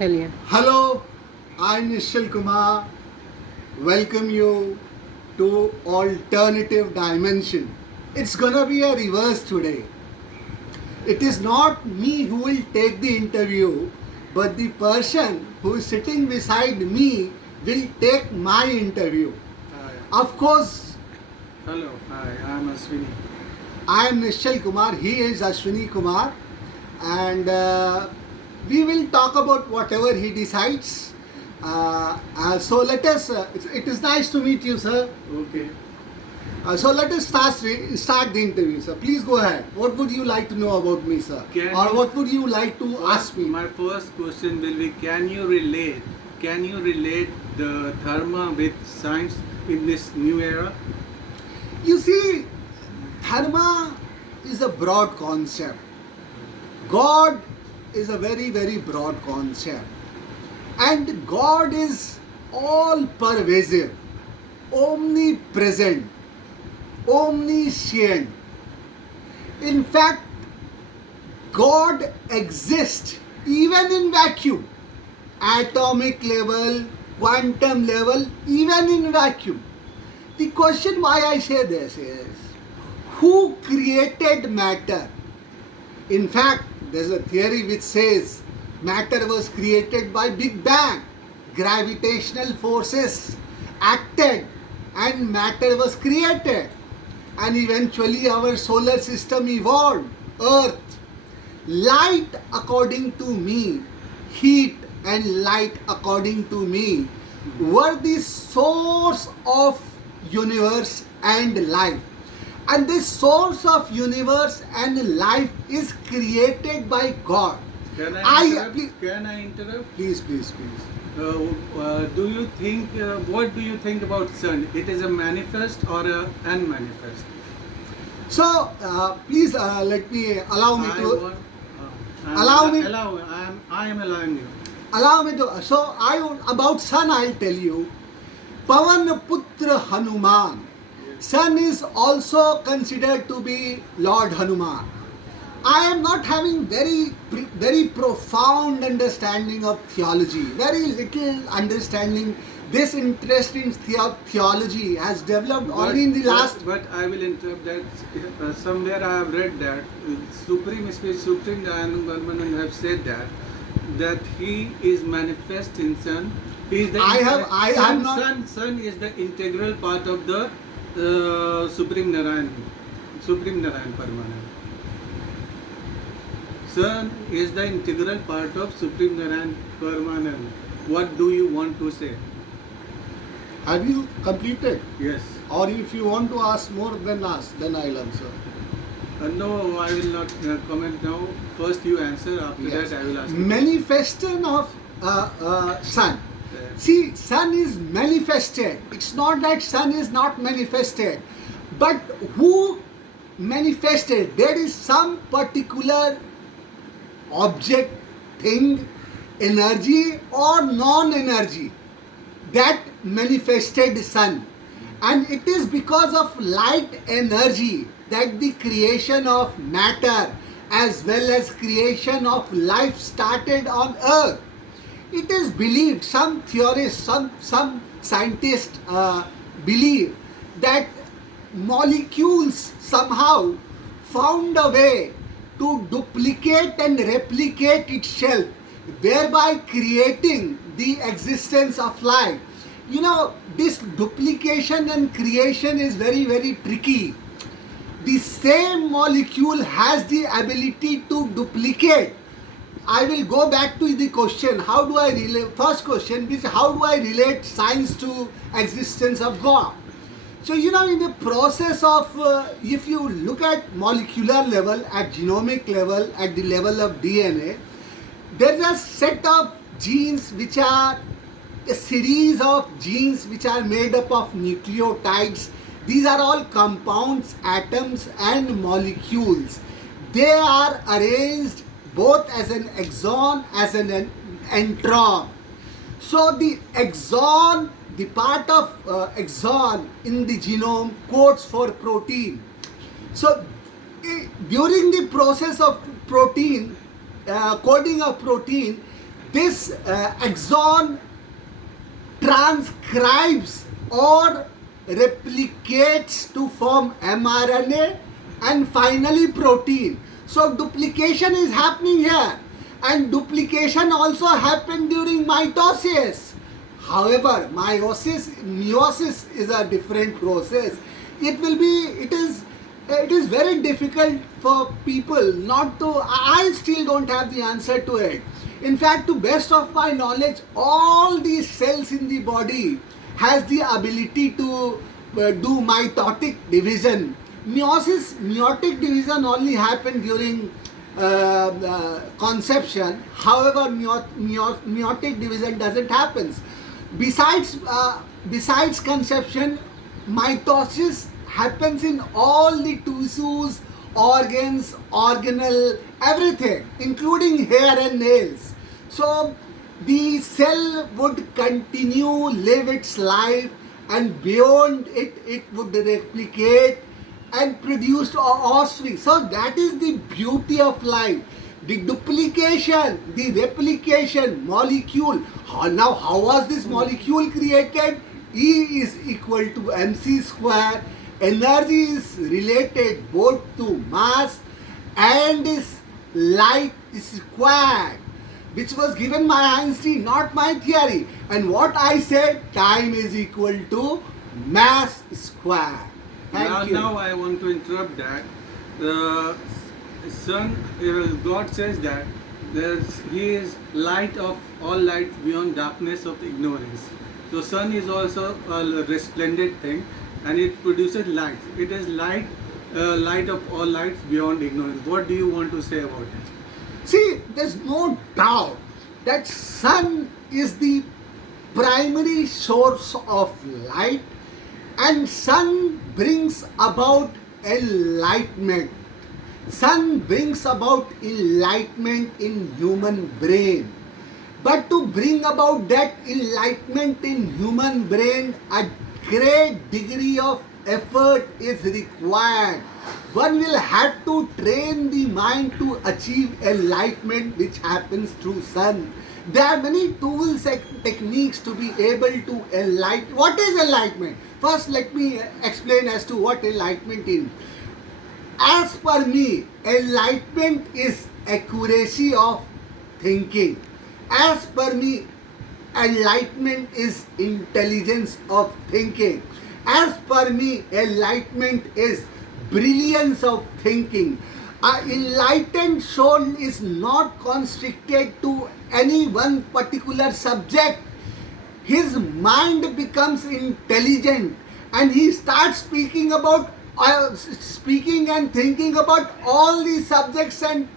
चलिए। Hello, I'm Nishal Kumar. Welcome you to Alternative Dimension. It's gonna be a reverse today. It is not me who will take the interview, but the person who is sitting beside me will take my interview. Hi. Of course, Hello. Hi. I'm Aswini. I am Nishal Kumar, he is Ashwini Kumar, and we will talk about whatever he decides. So let us, it is nice to meet you, sir. Okay. So let us start the interview, sir. Please go ahead. What would you like to know about me, sir? Or what would you like to ask me? My first question will be: Can you relate? Can you relate the dharma with science in this new era? You see, dharma is a broad concept. God is a very, very broad concept. And God is all pervasive, omnipresent, omniscient. In fact, God exists even in vacuum, atomic level, quantum level, even in vacuum. The question why I say this is, who created matter? In fact, there's a theory which says matter was created by Big Bang. Gravitational forces acted and matter was created. And eventually our solar system evolved. Earth. Light according to me, heat and light according to me were the source of universe and life. And this source of universe and life is created by God. Can I interrupt? Please, Can I interrupt? please. Do you think? What do you think about sun? It is a manifest or a unmanifest? So, please let me allow me I to want- allow me- I am allowing you. allow me to. So, about sun I'll tell you. Pavan Putra Hanuman. Sun is also considered to be Lord Hanuman. I am not having very profound understanding of theology. Very little understanding. This interest in theology has developed only in the last. But I will interrupt that. Somewhere I have read that Supreme Dayananda Paramahansa have said that he is manifest in sun. He is the I have not. Sun is the integral part of the Supreme Narayan Paramahansa. Sun is the integral part of Supreme Narayan Paramahansa. What do you want to say? Have you completed? Yes. Or if you want to ask more than ask, then I'll answer. No, I will not comment now. First you answer, after Yes. that I will ask you. Manifestation of sun. Yeah. See, sun is manifested. It's not that sun is not manifested. But who manifested? There is some particular object, thing, energy or non-energy that manifested sun. And it is because of light energy that the creation of matter as well as creation of life started on earth. It is believed, some theorists, some scientists believe that molecules somehow found a way to duplicate and replicate itself, thereby creating the existence of life. You know, this duplication and creation is very, very tricky. The same molecule has the ability to duplicate. I will go back to the question, how do I relate, first question is how do I relate science to existence of God? So, you know, in the process of, if you look at molecular level, at genomic level, at the level of DNA, there's a set of genes which are a series of genes which are made up of nucleotides. These are all compounds, atoms and molecules. They are arranged both as an exon, as an intron. So the exon, the part of exon in the genome codes for protein. So during the process of protein, coding of protein, this axon transcribes or replicates to form mRNA and finally protein. So duplication is happening here, and duplication also happened during mitosis. However, meiosis is a different process. It is very difficult for people not to. I still don't have the answer to it. In fact, to best of my knowledge, all these cells in the body has the ability to do mitotic division. Meiotic division only happened during conception. However, meiotic division doesn't happen. Besides conception, mitosis happens in all the tissues, organs, organelle, everything, including hair and nails. So the cell would continue live its life, and beyond it, it would replicate and produce offspring. So that is the beauty of life. The duplication, the replication molecule. Now, how was this molecule created? E is equal to mc square. Energy is related both to mass and is light squared, which was given by Einstein, not my theory. And what I said, time is equal to mass square. Thank you. Now I want to interrupt that. The sun, God says that He is light of all light beyond darkness of ignorance. So sun is also a resplendent thing, and it produces light. It is light, light of all lights beyond ignorance. What do you want to say about it? See, there's no doubt that sun is the primary source of light, and sun brings about enlightenment. Sun brings about enlightenment in human brain. But to bring about that enlightenment in human brain, a great degree of effort is required. One will have to train the mind to achieve enlightenment, which happens through sun. There are many tools and techniques to be able to enlighten. What is enlightenment? First, let me explain as to what enlightenment is. As per me, enlightenment is accuracy of thinking. As per me, enlightenment is intelligence of thinking. As per me, enlightenment is brilliance of thinking. An enlightened soul is not constricted to any one particular subject. His mind becomes intelligent, and he starts speaking and thinking about all the subjects and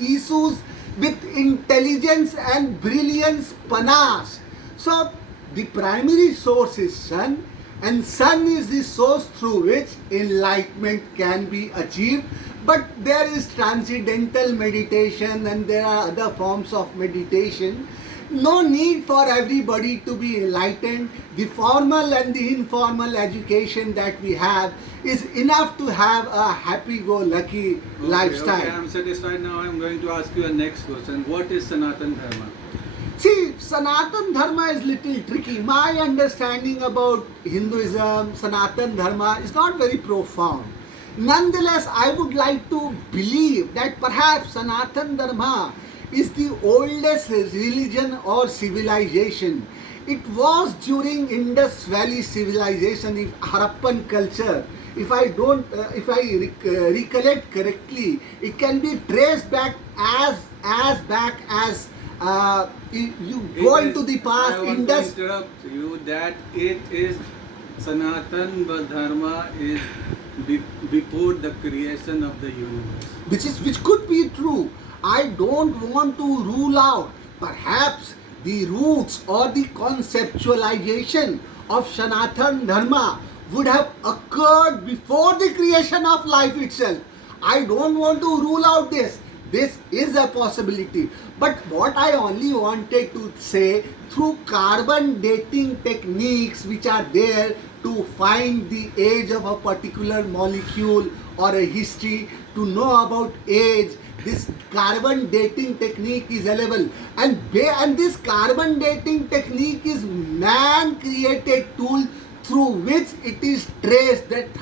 issues with intelligence and brilliance panache. So the primary source is sun, and sun is the source through which enlightenment can be achieved. But there is transcendental meditation and there are other forms of meditation. No need for everybody to be enlightened. The formal and the informal education that we have is enough to have a happy-go-lucky lifestyle. Okay, I'm satisfied now. I'm going to ask you a next question. What is Sanatan Dharma? See, Sanatan Dharma is little tricky. My understanding about Hinduism, Sanatan Dharma is not very profound. Nonetheless, I would like to believe that perhaps Sanatan Dharma is the oldest religion or civilization. It was during Indus Valley civilization, the Harappan culture. If I recollect correctly, it can be traced back as back as you go into the past. I want Indus. to interrupt you that it is Sanatan Dharma is before the creation of the universe. Which could be true. I don't want to rule out. Perhaps the roots or the conceptualization of Sanatan Dharma would have occurred before the creation of life itself. I don't want to rule out this. This is a possibility. But what I only wanted to say, through carbon dating techniques which are there to find the age of a particular molecule or a history, to know about age, this carbon dating technique is available, and this carbon dating technique is man created tool through which it is traced that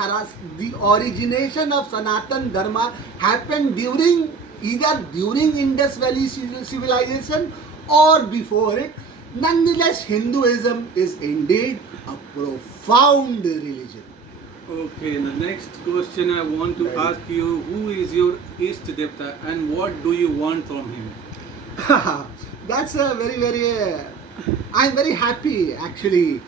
the origination of Sanatan Dharma happened either during Indus Valley civilization or before it. Nonetheless, Hinduism is indeed a profound religion. Okay, the next question I want to ask you, who is your East Devta and what do you want from him? That's a very I'm very happy actually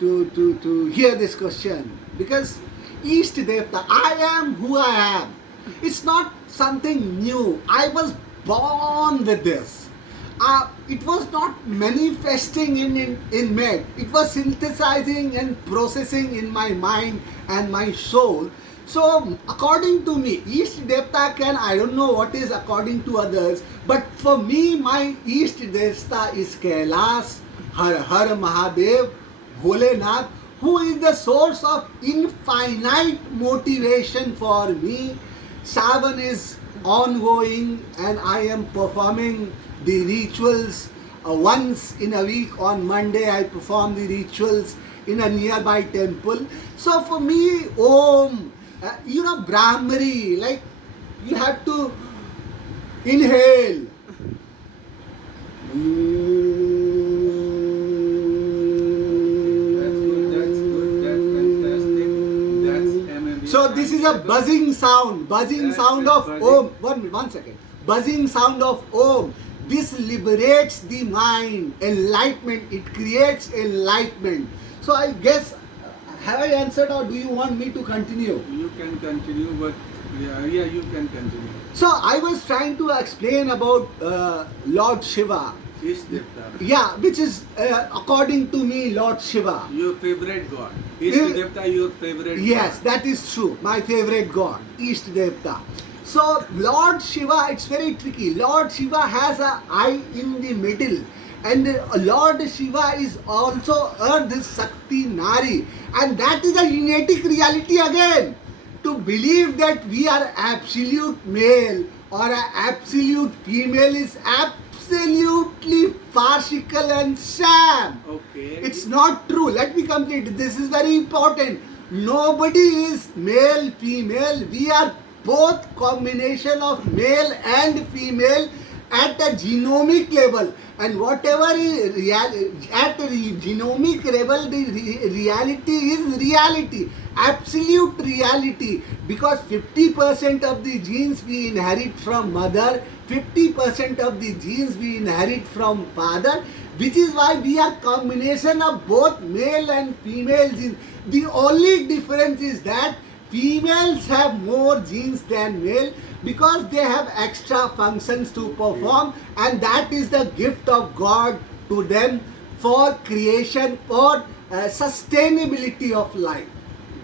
to hear this question, because East Devta, I am who I am. It's not something new. I was born with this. It was not manifesting in me. It was synthesizing and processing in my mind and my soul. So, according to me, East Devta I don't know what is according to others, but for me, my East Devta is Kailas, Har Har Mahadev, Bholenath, who is the source of infinite motivation for me. Savan is ongoing and I am performing the rituals once in a week. On Monday I perform the rituals in a nearby temple. So for me, Om, Brahmari, like you have to inhale. So this is a buzzing sound of Om. One second. Buzzing sound of Om. This liberates the mind, enlightenment. It creates enlightenment. So I guess, have I answered or do you want me to continue? You can continue, but yeah, you can continue. So I was trying to explain about Lord Shiva. East Devta. Yeah, which is according to me Lord Shiva. Your favorite god. East Devta, your favorite Yes, god. that is true. My favorite god, East Devta. So Lord Shiva, it's very tricky. Lord Shiva has an eye in the middle, and Lord Shiva is also Earth Shakti Nari, and that is a genetic reality again. To believe that we are absolute male or a absolute female is absolutely farcical and sham. Okay. It's not true. Let me complete. This is very important. Nobody is male, female. We are both combination of male and female at a genomic level. And whatever is at the genomic level, the reality is reality. Absolute reality. Because 50% of the genes we inherit from mother, 50% of the genes we inherit from father, which is why we are combination of both male and female genes. The only difference is that females have more genes than male because they have extra functions to perform, and that is the gift of God to them for creation, for sustainability of life.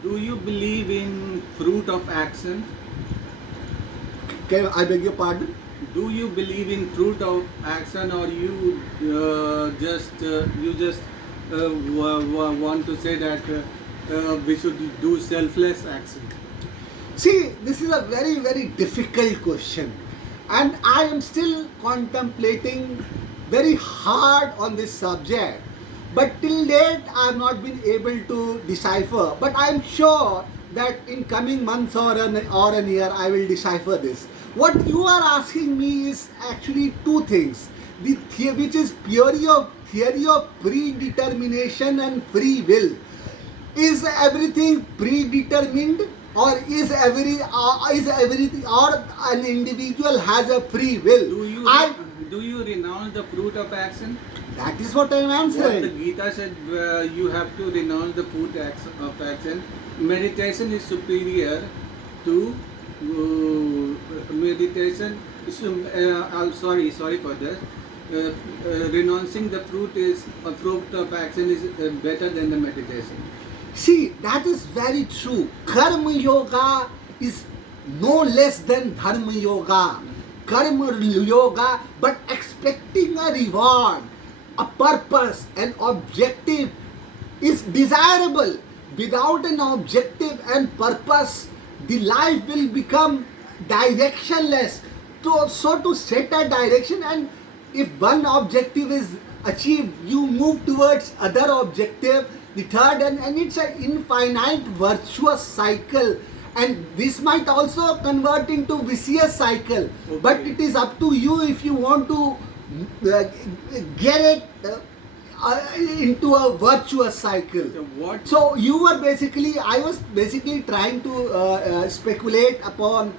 Do you believe in fruit of action? I beg your pardon? Do you believe in fruit of action, or you just want to say that we should do selfless action? See, this is a very difficult question, and I am still contemplating very hard on this subject. But till date, I have not been able to decipher. But I am sure that in coming months or a year, I will decipher this. What you are asking me is actually two things, which is theory of predetermination and free will. Is everything predetermined, or is everything, or an individual has a free will? Do you renounce the fruit of action? That is what I am What the answering. Gita said, you have to renounce the fruit of action. Meditation is superior to meditation. I'm sorry for that. Renouncing the fruit of action is better than the meditation. See, that is very true. Karma yoga is no less than dharma yoga. Karma yoga, but expecting a reward, a purpose, an objective is desirable. Without an objective and purpose, the life will become directionless. to set a direction, and if one objective is achieved, you move towards other objective, the third, and it's an infinite virtuous cycle, and this might also convert into vicious cycle. Okay. But it is up to you if you want to get it into a virtuous cycle. So what? So you were basically, I was basically trying to speculate upon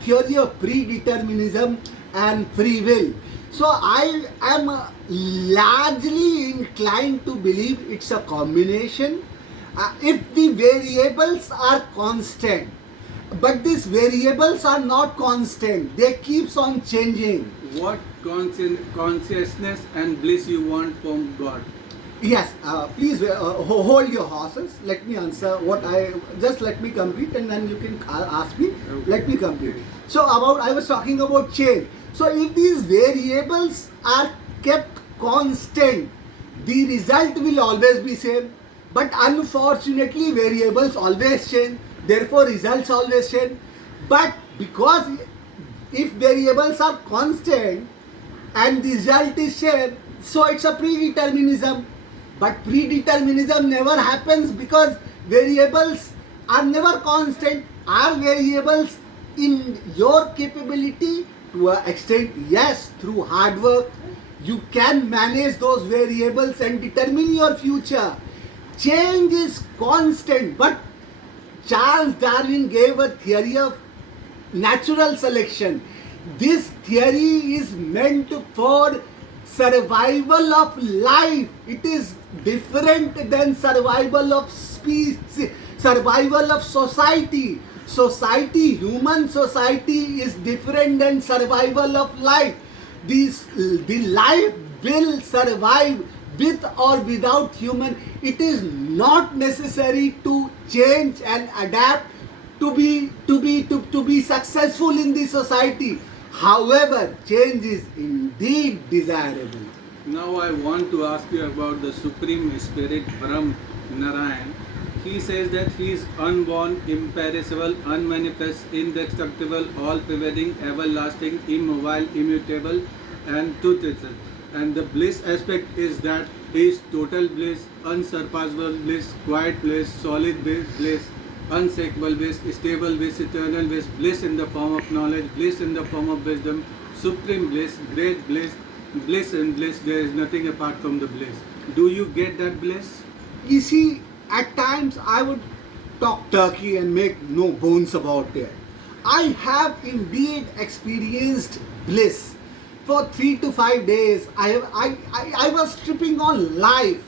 theory of predeterminism and free will. So I am largely inclined to believe it's a combination. If the variables are constant, but these variables are not constant, they keeps on changing. What consciousness and bliss you want from God? Yes, please hold your horses. Let me answer what just let me complete, and then you can ask me. Okay. Let me complete. So I was talking about change. So if these variables are kept constant, the result will always be same. But unfortunately, variables always change. Therefore, results always change. But because if variables are constant and the result is same, so it's a predeterminism. But predeterminism never happens because variables are never constant. Are variables in your capability? To an extent, yes, through hard work, you can manage those variables and determine your future. Change is constant, but Charles Darwin gave a theory of natural selection. This theory is meant for survival of life. It is different than survival of species, survival of society. Human society is different than survival of life. The life will survive with or without human. It is not necessary to change and adapt to be successful in the society. However, change is indeed desirable. Now I want to ask you about the Supreme Spirit Brahm Narayan. He says that he is unborn, imperishable, unmanifest, indestructible, all-pervading, everlasting, immobile, immutable, and toothless. And the bliss aspect is that he is total bliss, unsurpassable bliss, quiet bliss, solid bliss, unshakable bliss, stable bliss, eternal bliss, bliss in the form of knowledge, bliss in the form of wisdom, supreme bliss, great bliss, bliss and bliss. There is nothing apart from the bliss. Do you get that bliss? You see, at times I would talk turkey and make no bones about it. I have indeed experienced bliss. For 3 to 5 days, I was tripping on life.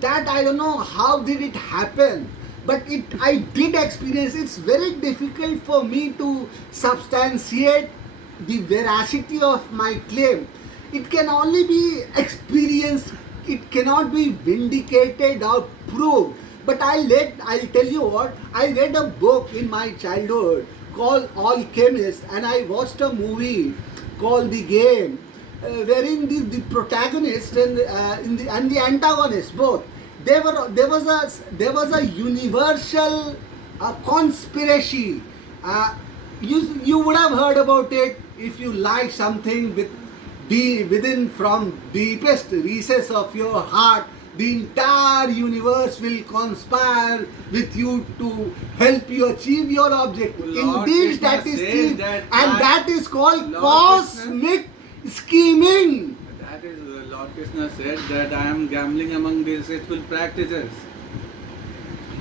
That I don't know how did it happen, but I did experience. It's very difficult for me to substantiate the veracity of my claim. It can only be experienced. It cannot be vindicated or proved. But I'll tell you what, I read a book in my childhood called Alchemist, and I watched a movie called The Game, wherein the protagonist and the antagonist both, there was a universal conspiracy. You would have heard about it if you like something within from deepest recess of your heart. The entire universe will conspire with you to help you achieve your objective. Lord Indeed, Krishna that is says true, that and I- that is called Lord cosmic scheming. That is, Lord Krishna said that I am gambling among deceitful practices.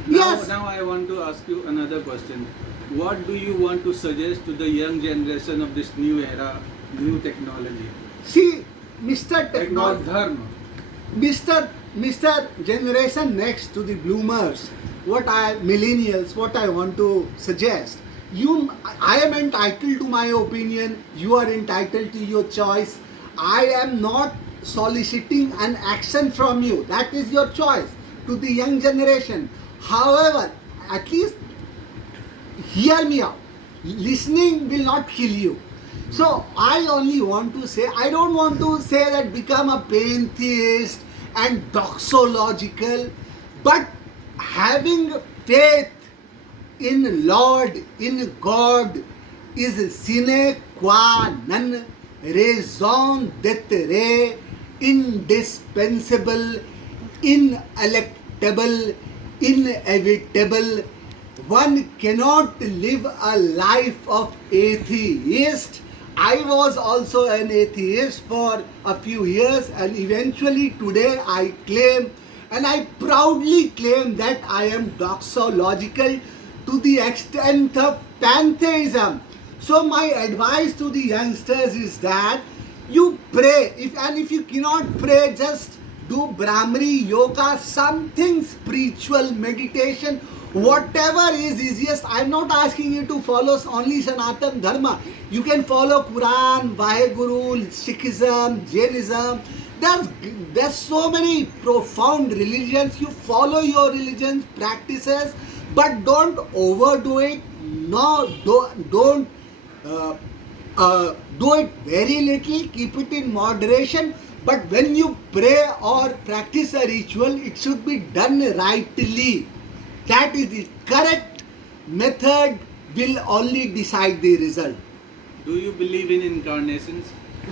Yes. Now I want to ask you another question. What do you want to suggest to the young generation of this new era, new technology? See, Mr. Like not Technology, dharma. Mr. Generation next to the bloomers, millennials, what I want to suggest. I am entitled to my opinion. You are entitled to your choice. I am not soliciting an action from you. That is your choice to the young generation. However, at least hear me out. Listening will not kill you. So I only want to say, I don't want to say that become a pantheist and doxological, but having faith in Lord, in God, is sine qua non raison d'être, indispensable, ineluctable, inevitable. One cannot live a life of atheist. I was also an atheist for a few years, and eventually today I claim, and I proudly claim, that I am doxological to the extent of pantheism. So my advice to the youngsters is that you pray, if you cannot pray, just do Brahmari, yoga, something spiritual, meditation, whatever is easiest. I'm not asking you to follow only Sanatan Dharma. You can follow Quran, Vaheguru, Sikhism, Jainism. There's so many profound religions. You follow your religion's practices, but don't overdo it. No, don't do it very little. Keep it in moderation. But when you pray or practice a ritual, it should be done rightly. That is the correct method, will only decide the result. Do you believe in incarnations?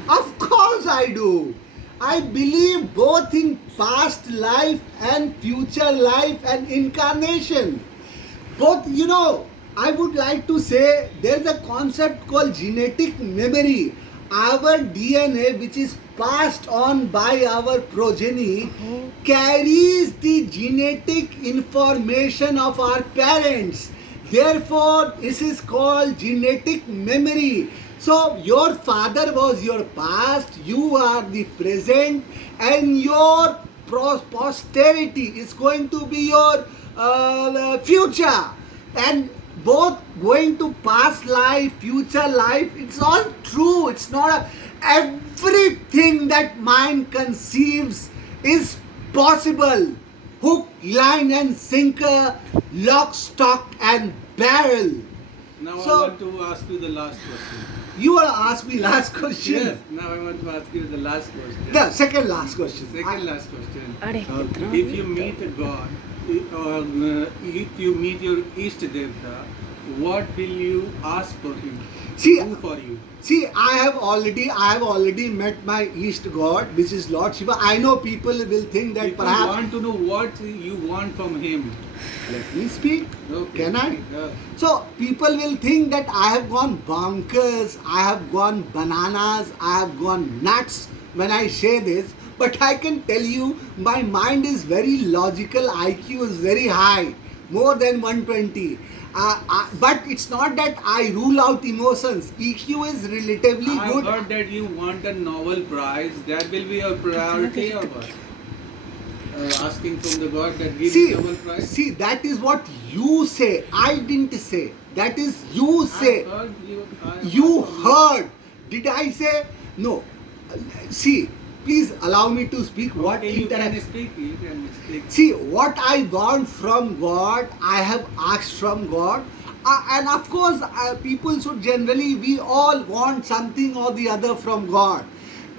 Of course I do. I believe both in past life and future life and incarnation. Both, I would like to say there is a concept called genetic memory. Our DNA, which is passed on by our progeny, carries the genetic information of our parents. Therefore, this is called genetic memory. So, your father was your past, you are the present, and your posterity is going to be your future. And both going to past life, future life, it's all true. It's not everything that mind conceives is possible. Hook, line and sinker, lock, stock and barrel. Now So- I want to ask you the last question. You want to ask me last question? Yes, now I want to ask you the last question. The second last question. Second last question. अरे कितना If you meet a god, if you meet your East Devta, what will you ask for him? See, Do for you? See, I have already met my East God, which is Lord Shiva. I know people will think that People perhaps. want to know what you want from him. Let me speak. Okay. Can I? Yeah. So people will think that I have gone bonkers, I have gone bananas, I have gone nuts when I say this. But I can tell you, my mind is very logical, IQ is very high, more than 120. But it's not that I rule out emotions. EQ is relatively I good. heard that you want a Nobel Prize. That will be your priority or what? Asking from the God that gives See, Nobel Prize? see, that is what you say. I didn't say. That is you say. I heard You heard. Did I say? No. See, please allow me to speak. What Okay, you can interact? speak. You can speak. See, what I want from God, I have asked from God. And of course, people should generally, we all want something or the other from God.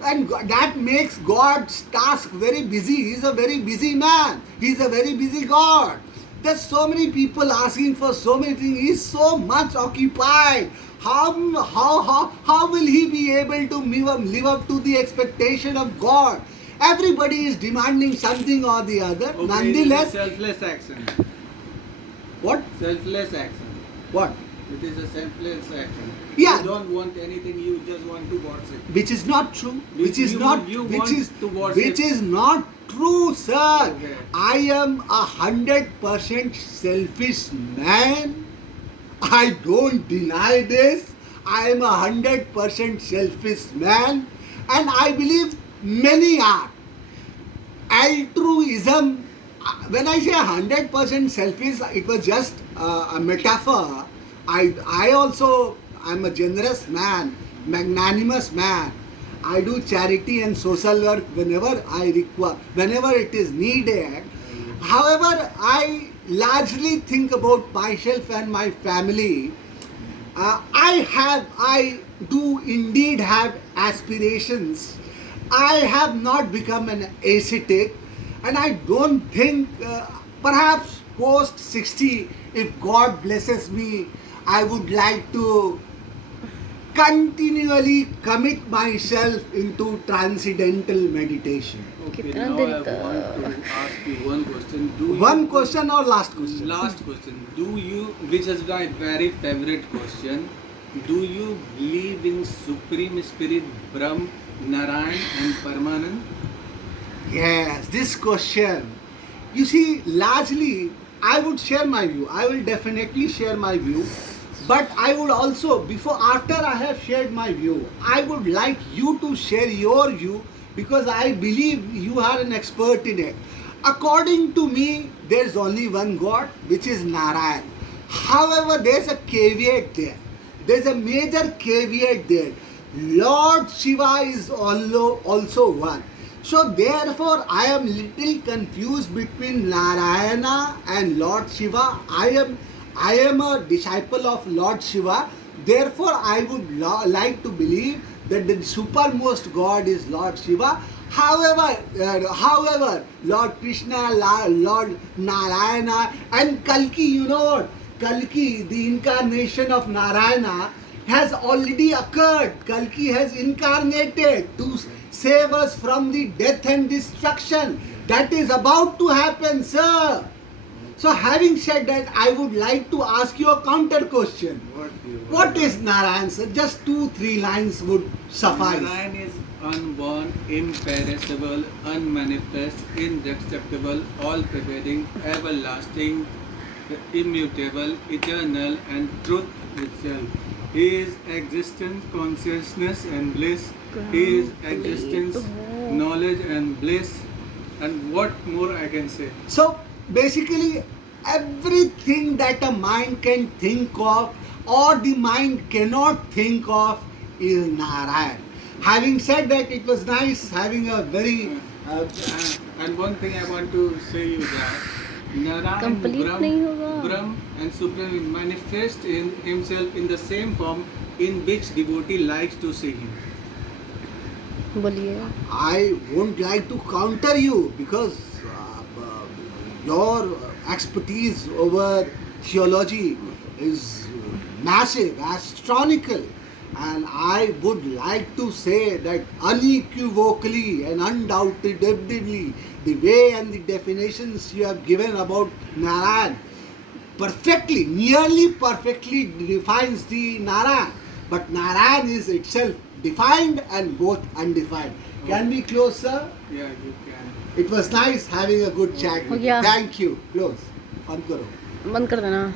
And that makes God's task very busy. He's a very busy man. He's a very busy God. There's so many people asking for so many things. He's so much occupied. How will he be able to live up to the expectation of God? Everybody is demanding something or the other. Okay, Nonetheless, it is a selfless action. what? Selfless action. What? It is a selfless action. Yeah. You don't want anything. You just want to worship. Which is not true. Which is You- not. you Which want is. to worship. Which is not true, sir. Okay. I am 100% selfish man. I don't deny this. I am 100% selfish man, and I believe many are. Altruism. When I say 100% selfish, it was just a metaphor. I also am a generous man, magnanimous man. I do charity and social work whenever I require, whenever it is needed. However, I largely think about myself and my family. I do indeed have aspirations. I have not become an ascetic, and I don't think, perhaps post 60, if God blesses me, I would like to continually commit myself into transcendental meditation. Okay, कितना now दिल I का- want to ask you one question. One question or last question? Last question. Do you, which is my very favorite question, do you believe in Supreme Spirit, Brahm, Narayan and Paramanand? Yes, this question. You see, largely, I would share my view. I will definitely share my view. But I would also, after I have shared my view, I would like you to share your view because I believe you are an expert in it. According to me, there's only one God, which is Narayan. However, there's a caveat there. There's a major caveat there. Lord Shiva is also one. So therefore, I am little confused between Narayana and Lord Shiva. I am a disciple of Lord Shiva. Therefore, I would like to believe that the supermost God is Lord Shiva. However, Lord Krishna, Lord Narayana, and Kalki, you know what? Kalki, the incarnation of Narayana, has already occurred. Kalki has incarnated to save us from the death and destruction that is about to happen, sir. So having said that, I would like to ask you a counter question. What is Narayan, sir? Just 2-3 lines would suffice. Narayan is unborn, imperishable, unmanifest, indestructible, all-pervading, everlasting, immutable, eternal, and truth itself. He is existence, consciousness, and bliss. He is existence, knowledge, and bliss. And what more I can say? So basically, everything that a mind can think of or the mind cannot think of is Narayan. Having said that, it was nice having a very And one thing I want to say you that Narayan, Complete नहीं होगा। Brahm and Supreme manifest in himself in the same form in which devotee likes to see him. बोलिए I won't like to counter you because your expertise over theology is massive, astronomical, and I would like to say that unequivocally and undoubtedly the way and the definitions you have given about Narayan perfectly, nearly perfectly defines the Narayan. But Narayan is itself defined and both undefined. Can we close, sir? Yeah, you can. It was nice having a good chat with you. Yeah. Thank you. Close. बंद करो. बंद कर देना